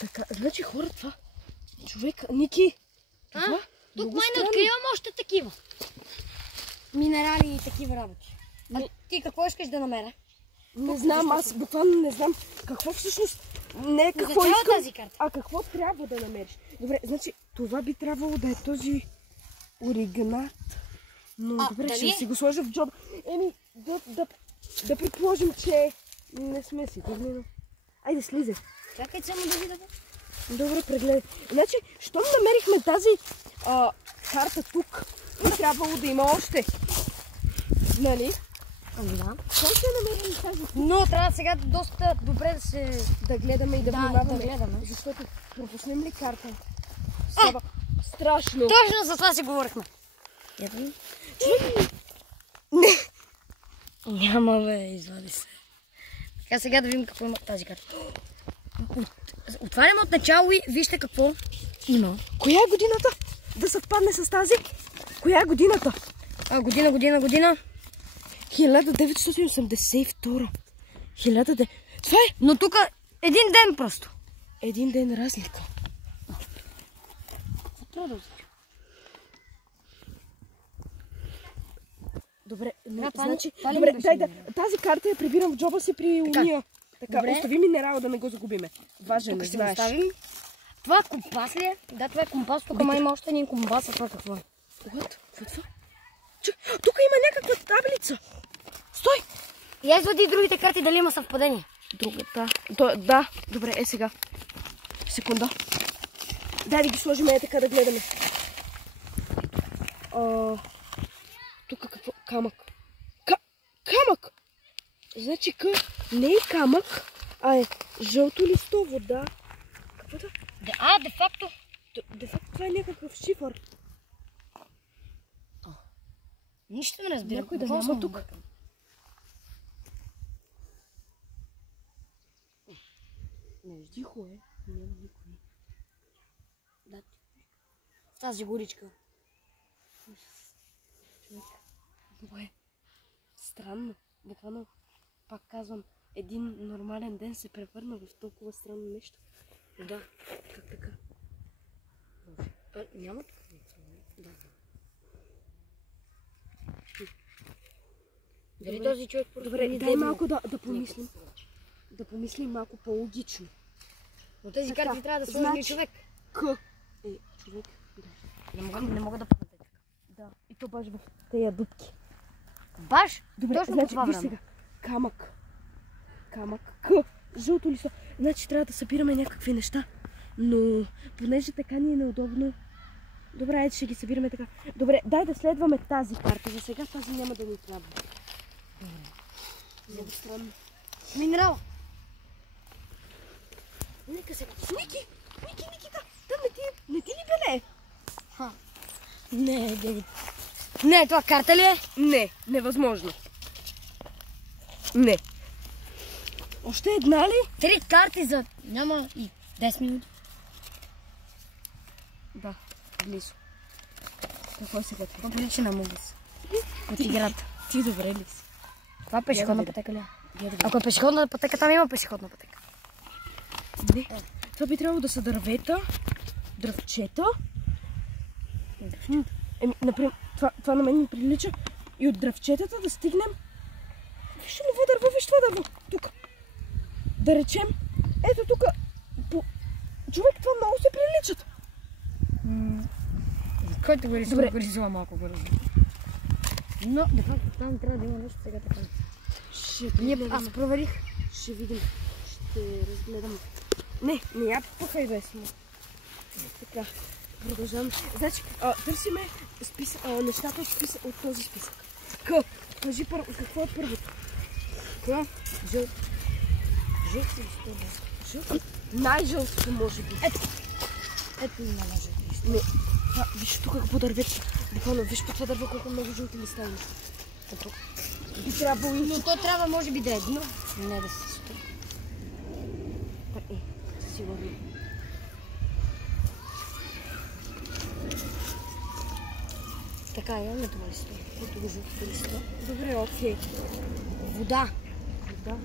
Така, значи хора това. Човек, Ники. Това? Тук май не откривам още такива. Минерали и такива работи. А ти какво искаш да намеря? Не знам, аз буквално не знам какво всъщност. Не какво искам, тази карта? а какво трябва да намериш. Добре, значи това би трябвало да е този оригинат. Но добре, ще си го сложа в джоба. Еми, да предположим, че не сме сигурни, но... Айде, слизай. Чакай само да видя. Добре, прегледай. Значи, щом намерихме тази карта тук, и трябвало да има още. Нали? Да. Какво ще намерим тази? Но трябва сега доста добре да гледаме и да внимаваме. Да гледаме. Защото пропуснем ли карта? Става страшно. Точно за това си говорихме. Не. Няма бе, извади се. Така сега да видим какво има тази карта. Отварям от начало и вижте какво има. Коя е годината? Да съвпадне с тази? Коя е годината? Година. 1982. 1000. Това е. Но тук един ден просто. Един ден разлика. Добре, значи, добре, дай да. Тази карта я прибирам в джоба си при уния. Така, остави минерал да не го загубиме. Важен, не знаеш. Това компас ли е? Да, това е компас. Тук има още един компас. А това какво е? Какво? Тук има някаква таблица. Стой! Я извади другите карти, дали има съвпадение. Другата. Да, добре, сега. Секунда. Дай да ги сложим така да гледаме. Тук какво? Камък. Камък! Значи не е камък, а е жълто листово, да. Какво да? Де факто. Де факто това е някакъв шифър. Нищо не разбира. Някой да няма тук. Не, тихо е. Няма никой. Да. В тази горичка. Много е странно. Буквално, пак казвам, един нормален ден се превърна в толкова странно нещо. Да. Как така? Няма тук. Да. Дали този човек... Добре, дай малко да помислим. Да помислим малко по-логично. Но тези карти трябва да сложи човек. Човек? Да. Не мога да падна така. Да. И то баш в тези дупки. Баш? Добре, точно по това време. Сега. Камък. Жълто листо. Значи трябва да събираме някакви неща. Но понеже така ни е неудобно. Добре, айде ще ги събираме така. Добре, дай да следваме тази карта. За сега тази няма да ни трябва. Много странно. Минерал. Нека сега. Ники, да. Там не ти ли беле? Не, Девид. Не, това карта ли е? Не, невъзможно. Не. Още една ли? 3 карти за... Няма и 10 минути. Да, близо. Какво сега? Това прилича на Мугис. От играта. Ти добре ли си? Това е пешеходна пътека ли? Ако е пешеходна пътека, там има пешеходна пътека. Не. Това би трябвало да са дървета, дръвчета. Например, това на мен ми прилича. И от дръвчетата да стигнем. Виж това дърво. Тук. Да речем, ето тук. Човек, това много се приличат. Който го рисува малко бързо. Но, де факто, там трябва да има нещо сега така. Аз проверих. Ще видим. Ще разгледам. Не я пухай весело. Така, продължаваме. Значи, търсиме нещата от този списък. Кажи първо, какво е първото? Жълт. Жълт листово. Най-жълтото може би. Ето има най-жълто листово. Не, виж тук какво дървето. Буквално, виж по това дърво колко много жълти листа има. Би трябвало и... Но то трябва може би дребно. Не да се стои. Сигурно. Така, имаме това лиsto. Ето го жълтото лиsto. Добре, окей. Вода. Вода.